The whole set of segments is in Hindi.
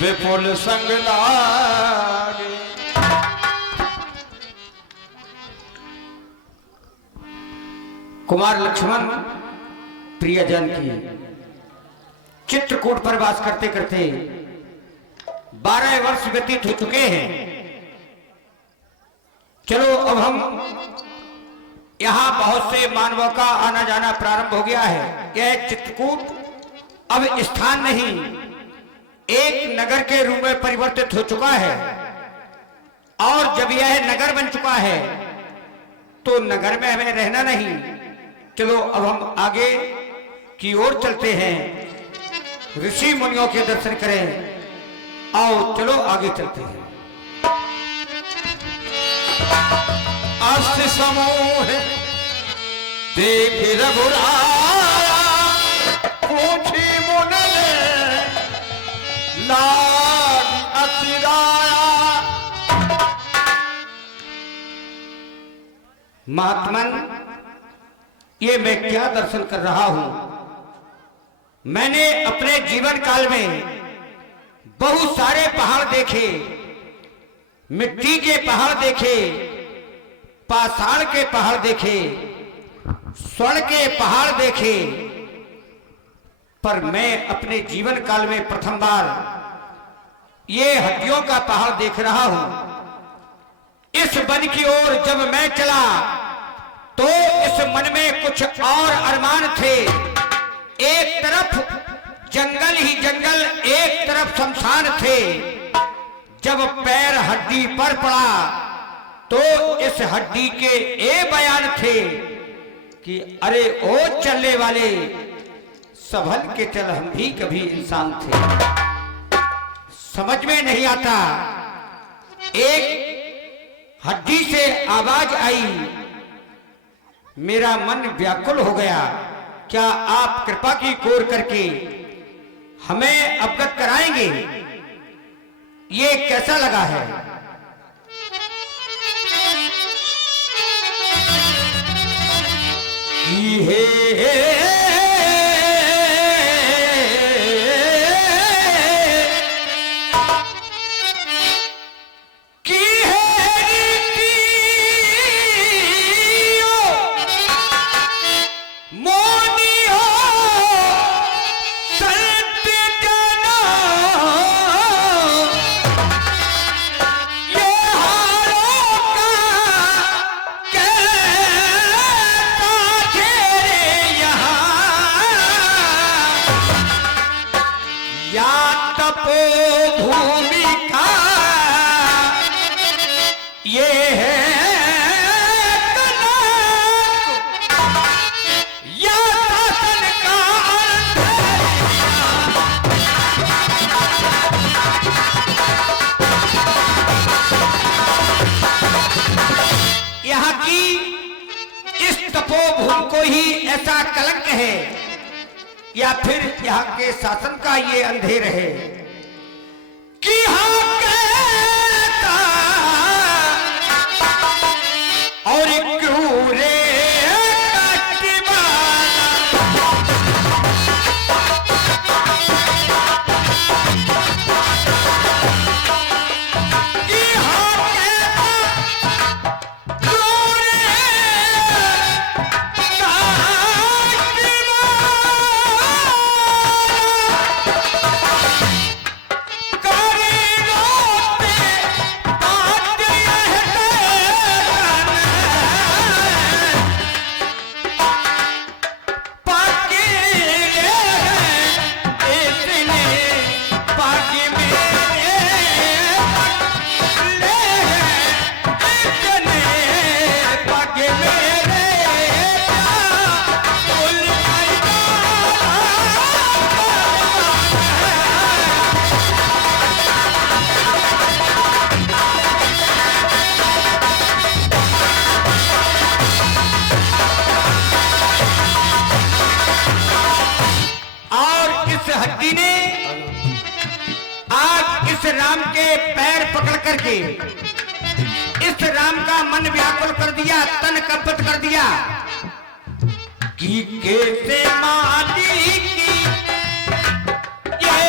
विपुल संग लागे। कुमार लक्ष्मण प्रियजन की चित्रकूट पर वास करते करते 12 वर्ष व्यतीत हो चुके हैं। चलो अब हम यहां बहुत से मानवों का आना जाना प्रारंभ हो गया है। यह चित्रकूट अब स्थान नहीं, एक नगर के रूप में परिवर्तित हो चुका है। और जब यह नगर बन चुका है तो नगर में हमें रहना नहीं। चलो अब हम आगे की ओर चलते हैं, ऋषि मुनियों के दर्शन करें। आओ चलो आगे चलते हैं। अस्त समूह देख रघुराया, पूछी मुन ने लाग अतिराया। महात्मन, ये मैं क्या दर्शन कर रहा हूं? मैंने अपने जीवन काल में बहुत सारे पहाड़ देखे, मिट्टी के पहाड़ देखे, पाषाण के पहाड़ देखे, स्वर्ण के पहाड़ देखे, पर मैं अपने जीवन काल में प्रथम बार ये हड्डियों का पहाड़ देख रहा हूं। इस वन की ओर जब मैं चला तो इस मन में कुछ और अरमान थे। एक तरफ जंगल ही जंगल, एक तरफ शमशान थे। जब पैर हड्डी पर पड़ा तो इस हड्डी के ये बयान थे कि अरे ओ चलने वाले, संभल के चल, हम भी कभी इंसान थे। समझ में नहीं आता। एक हड्डी से आवाज आई, मेरा मन व्याकुल हो गया। क्या आप कृपा की कोर करके हमें अवगत कराएंगे ये कैसा लगा है? को ही ऐसा कलंक है या फिर यहाँ के शासन का ये अंधेर है कि हाँ कहता और क्रूरे राम के पैर पकड़ करके इस राम का मन व्याकुल कर दिया, तन कंपित कर दिया कि कैसे माली की ये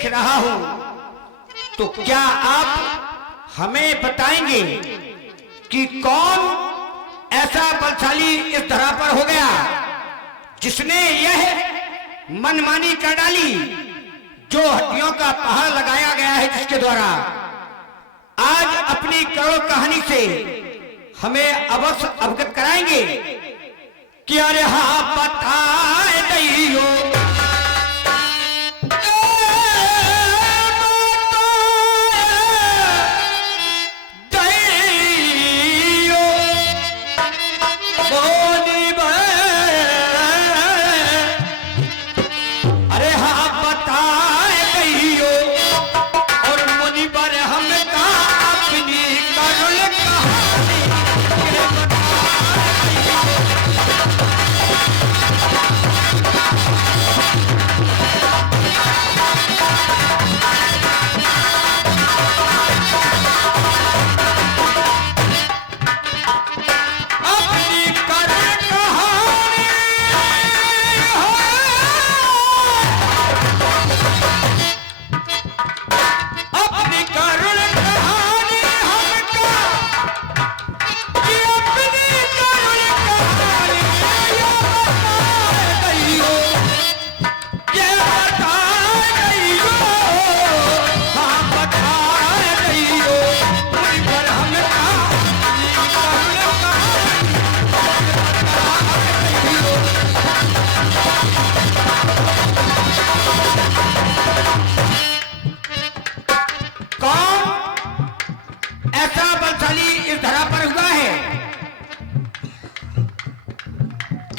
देख रहा हूं, तो क्या आप हमें बताएंगे कि कौन ऐसा बलशाली इस धरा पर हो गया जिसने यह मनमानी कर डाली, जो हड्डियों का पहाड़ लगाया गया है, जिसके द्वारा आज अपनी करुण कहानी से हमें अवश्य अवगत कराएंगे कि अरे हाँ बताए दैयो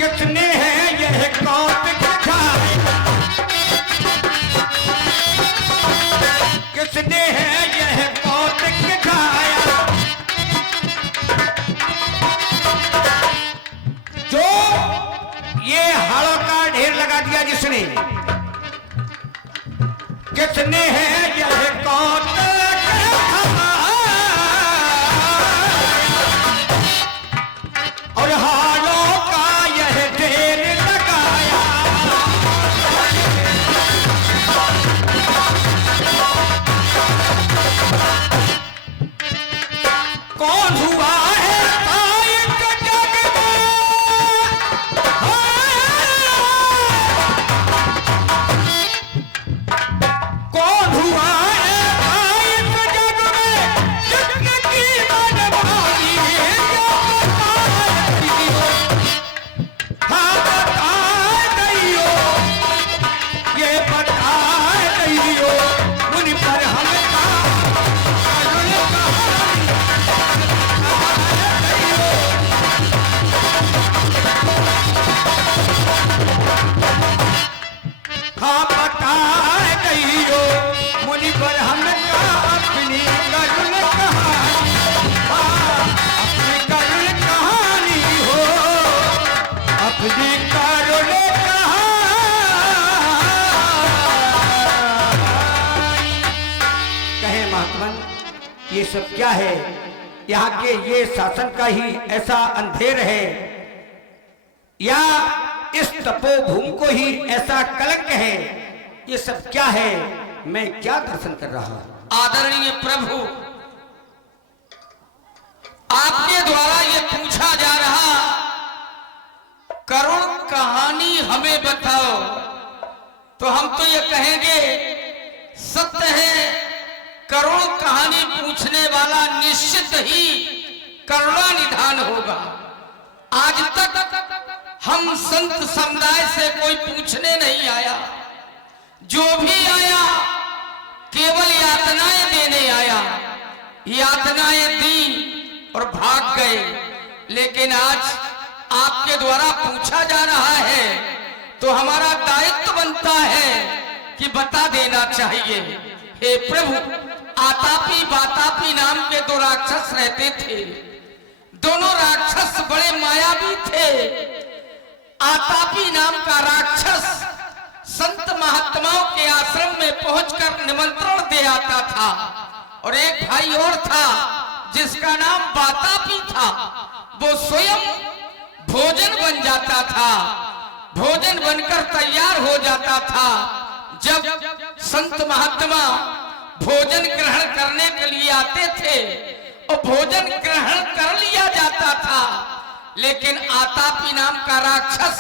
किसने है यह कौतक दिखाया, किसने है यह कौतक दिखाया, जो ये हाड़ों का ढेर लगा दिया जिसने, किसने है यह कौतक और हाड़ों का यह ढेर लगाया, कौन हुआ है तायक जग में, कौन हुआ है तायक जग में, जिसने की मनमानी ये सब क्या है? यहाँ के ये शासन का ही ऐसा अंधेर है या इस तपोभूमि को ही ऐसा कलंक है? ये सब क्या है? मैं क्या दर्शन कर रहा हूँ? आदरणीय प्रभु, आपके द्वारा ये पूछा जा रहा करुण कहानी हमें बताओ, तो हम तो ये कहेंगे सत्य है, करुण कहानी पूछने वाला निश्चित ही करुणा निधान होगा। आज तक हम संत समुदाय से कोई पूछने नहीं आया, जो भी आया केवल यातनाएं देने आया, यातनाएं दी और भाग गए। लेकिन आज आपके द्वारा पूछा जा रहा है तो हमारा दायित्व बनता है कि बता देना चाहिए। हे प्रभु, आतापी बातापी नाम के दो राक्षस रहते थे। दोनों राक्षस बड़े मायावी थे। आतापी नाम का राक्षस संत महात्माओं के आश्रम में पहुंचकर निमंत्रण दे आता था, और एक भाई और था जिसका नाम बातापी था। वो स्वयं भोजन बन जाता था, भोजन बनकर तैयार हो जाता था, जब संत महात्मा भोजन ग्रहण करने के लिए आते थे और भोजन ग्रहण कर लिया जाता था, लेकिन आतापी नाम का राक्षस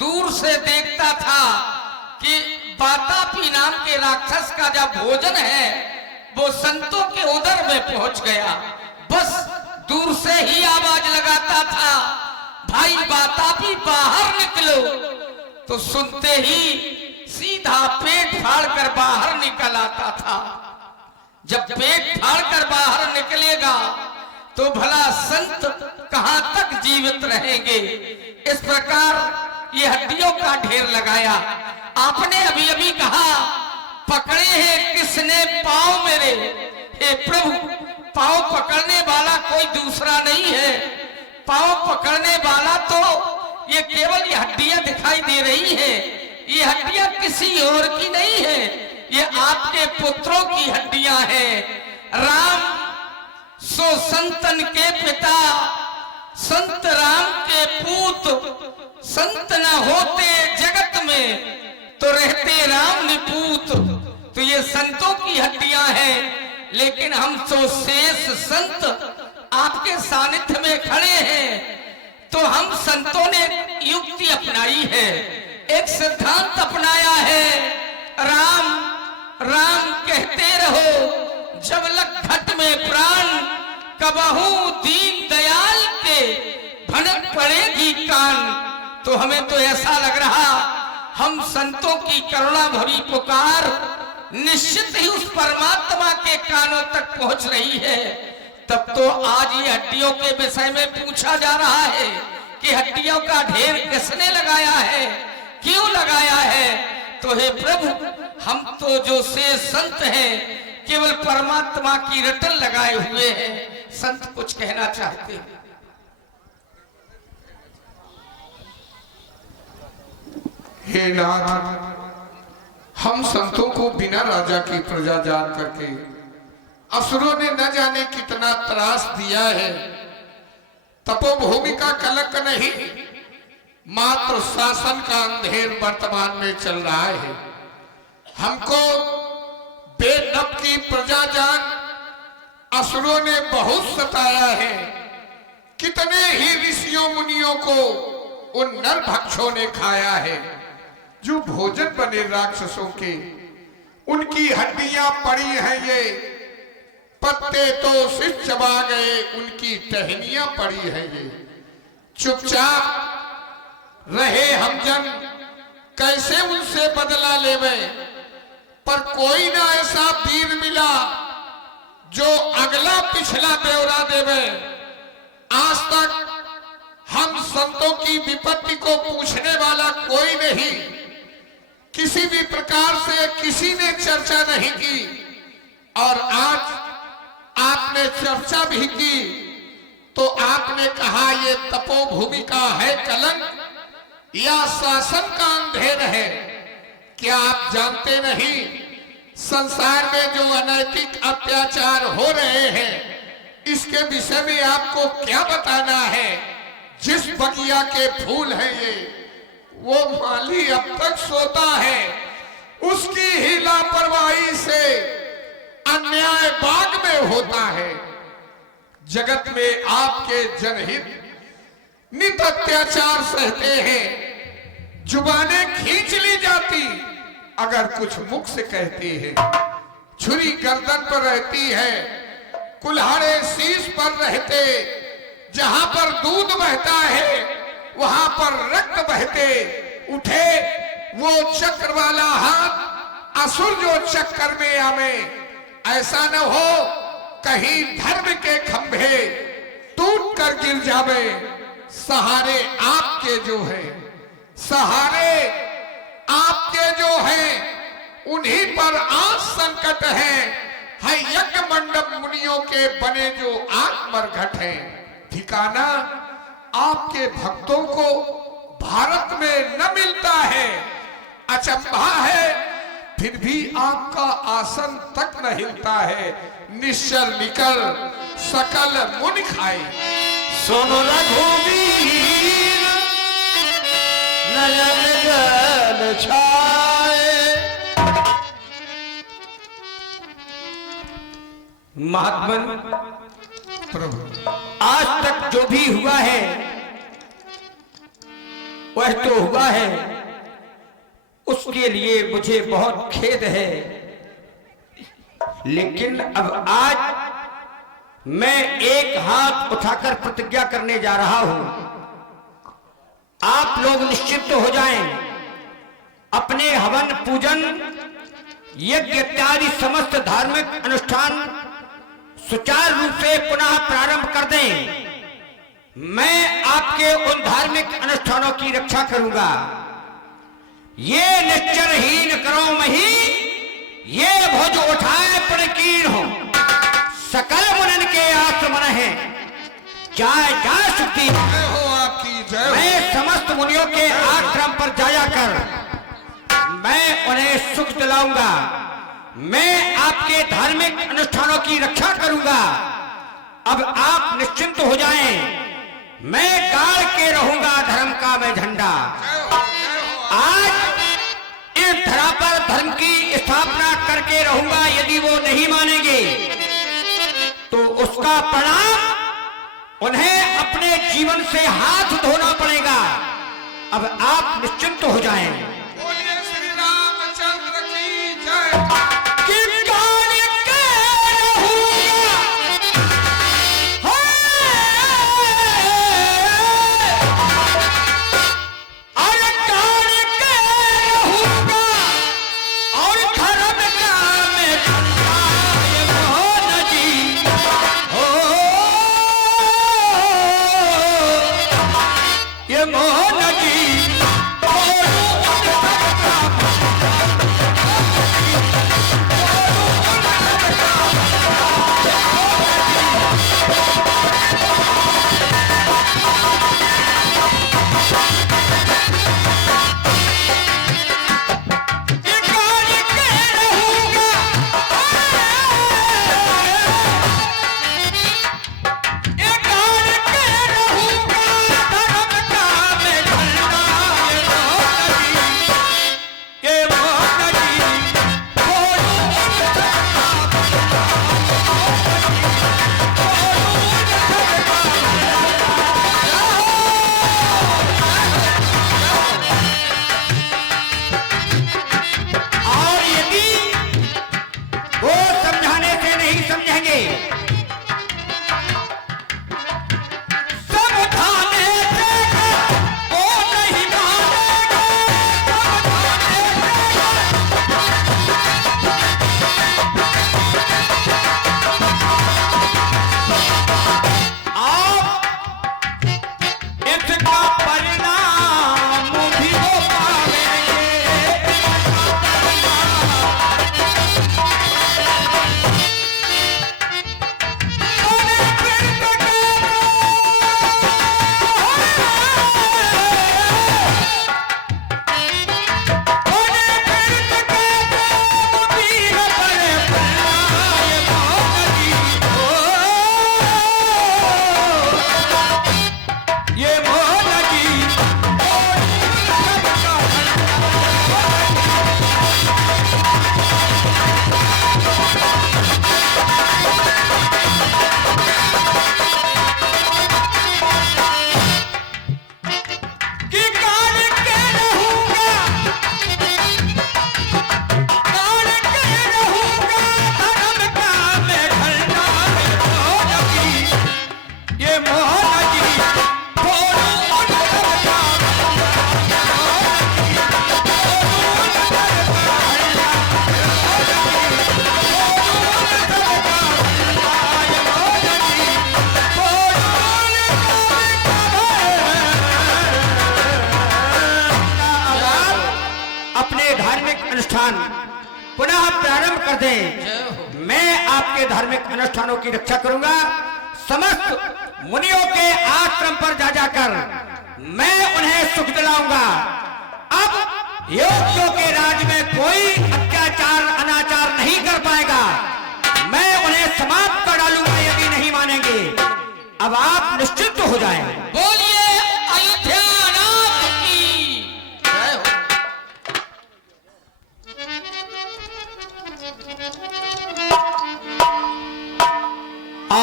दूर से देखता था कि वातापी नाम के राक्षस का जब भोजन है वो संतों के उदर में पहुंच गया। बस दूर से ही आवाज लगाता था, भाई वातापी बाहर निकलो, तो सुनते ही सीधा पेट फाड़कर बाहर निकल आता था। जब पेट फाड़कर बाहर निकलेगा तो भला संत कहां तक जीवित रहेंगे। इस प्रकार ये हड्डियों का ढेर लगाया। आपने अभी अभी कहा पकड़े हैं किसने पांव मेरे, हे प्रभु पांव पकड़ने वाला कोई दूसरा नहीं है। पांव पकड़ने वाला तो ये केवल ये हड्डियां दिखाई दे रही है, ये हड्डियां किसी और की नहीं है, ये आपके पुत्रों की हड्डियां हैं। राम सो संतन के पिता, संत राम के पूत, संत न होते जगत में तो रहते राम निपूत। तो ये संतों की हड्डियां हैं, लेकिन हम तो शेष संत आपके सानिध्य में खड़े हैं, तो हम संतों ने युक्ति अपनाई है, एक सिद्धांत अपनाया है, राम राम कहते रहो जब लग घट में प्राण, कबहू दीन दयाल के भनक पड़ेगी कान। तो हमें तो ऐसा लग रहा हम संतों की करुणा भरी पुकार निश्चित ही उस परमात्मा के कानों तक पहुंच रही है। तब तो आज ये हड्डियों के विषय में पूछा जा रहा है कि हड्डियों का ढेर किसने लगाया है, क्यों लगाया है। तो हे प्रभु हम तो जो से संत हैं केवल परमात्मा की रटन लगाए हुए हैं। संत कुछ कहना चाहते हैं। हे नाथ, हम संतों को बिना राजा की प्रजा जान करके असुरों ने न जाने कितना त्रास दिया है। तपोभूमि का कलंक नहीं, मात्र शासन का अंधेर वर्तमान में चल रहा है। हमको बेनब की प्रजा जान असुरों ने बहुत सताया है। कितने ही ऋषियों मुनियों को उन नर भक्षों ने खाया है। जो भोजन बने राक्षसों के, उनकी हड्डियां पड़ी हैं, ये पत्ते तो सिर्फ चबा गए, उनकी टहनियां पड़ी हैं। ये चुपचाप रहे हम जन, कैसे उनसे बदला लेवे। पर कोई ना ऐसा वीर मिला जो अगला पिछला ब्यौरा देवे। आज तक हम संतों की विपत्ति को पूछने वाला कोई नहीं, किसी भी प्रकार से किसी ने चर्चा नहीं की। और आज आपने चर्चा भी की तो आपने कहा ये तपोभूमि का है कलंक या शासन का अंधेर है। क्या आप जानते नहीं संसार में जो अनैतिक अत्याचार हो रहे हैं, इसके विषय में आपको क्या बताना है। जिस बगिया के फूल हैं ये, वो माली अब तक सोता है, उसकी ही लापरवाही से अन्याय बाग में होता है। जगत में आपके जनहित नित अत्याचार सहते हैं। जुबानें खींच ली जाती अगर कुछ मुख से कहते हैं। छुरी गर्दन पर रहती है, कुल्हाड़े शीश पर रहते। जहां पर दूध बहता है वहां पर रक्त बहते। उठे वो चक्र वाला हाथ, असुर जो चक्कर में आवे। ऐसा न हो कहीं धर्म के खंभे टूट कर गिर जावे। सहारे आपके जो है, सहारे आपके जो हैं, उन्हीं पर आज संकट है यज्ञ मंडप मुनियों के बने जो आत्मरघट हैं। ठिकाना आपके भक्तों को भारत में न मिलता है। अचंभा है फिर भी आपका आसन तक न हिलता है। निश्चल निकल सकल मुनि खाए। सुनो रघुवीर नयन जल छाए, महात्मन, प्रभु आज तक जो भी हुआ है वह तो हुआ है, उसके लिए मुझे बहुत खेद है। लेकिन अब आज मैं एक हाथ उठाकर प्रतिज्ञा करने जा रहा हूं। आप लोग निश्चिंत हो जाएं, अपने हवन पूजन यज्ञ इत्यादि समस्त धार्मिक अनुष्ठान सुचारू रूप से पुनः प्रारंभ कर दें। मैं आपके उन धार्मिक अनुष्ठानों की रक्षा करूंगा। ये निश्चरहीन करो मही, ये भुज उठाए प्रकीर्ण हो, सकल मुनन के आसमन है, जाय जाय सुखी। जय हो आपकी, जय हो। मैं समस्त मुनियों के आश्रम पर जाया कर मैं उन्हें सुख दिलाऊंगा। मैं आपके धार्मिक अनुष्ठानों की रक्षा करूंगा। अब आप निश्चिंत हो जाएं, मैं गाड़ के रहूंगा धर्म का मैं झंडा। आज इस धरा पर धर्म की स्थापना करके रहूंगा। यदि वो नहीं मानेंगे तो उसका परिणाम उन्हें अपने जीवन से हाथ धोना पड़ेगा। अब आप निश्चिंत हो जाएं। बोलिए श्री रामचंद्र की जय। अनुष्ठान पुनः प्रारंभ कर दें। मैं आपके धार्मिक अनुष्ठानों की रक्षा करूंगा। समस्त मुनियों के आश्रम पर जा जाकर मैं उन्हें सुख दिलाऊंगा। अब योगियों के राज में कोई अत्याचार अनाचार नहीं कर पाएगा। मैं उन्हें समाप्त कर डालूंगा यदि नहीं मानेंगे। अब आप निश्चिंत हो जाएं। बोलिए अयोध्या नाथ की जय हो।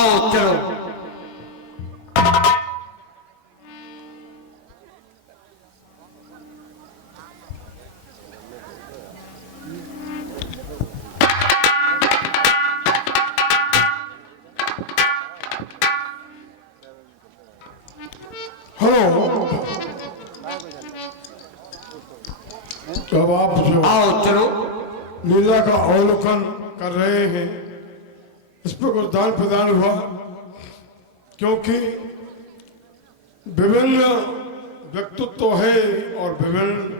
आओ चलो। हेलो, जब आप जो आओ चलो। लीला का अवलोकन कर रहे हैं, इस पर कुछ दान प्रदान हुआ, क्योंकि विभिन्न व्यक्तित्व है और विभिन्न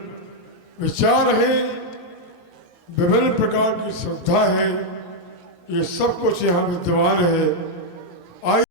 विचार है, विभिन्न प्रकार की श्रद्धा है, ये सब कुछ यहाँ विद्यमान है।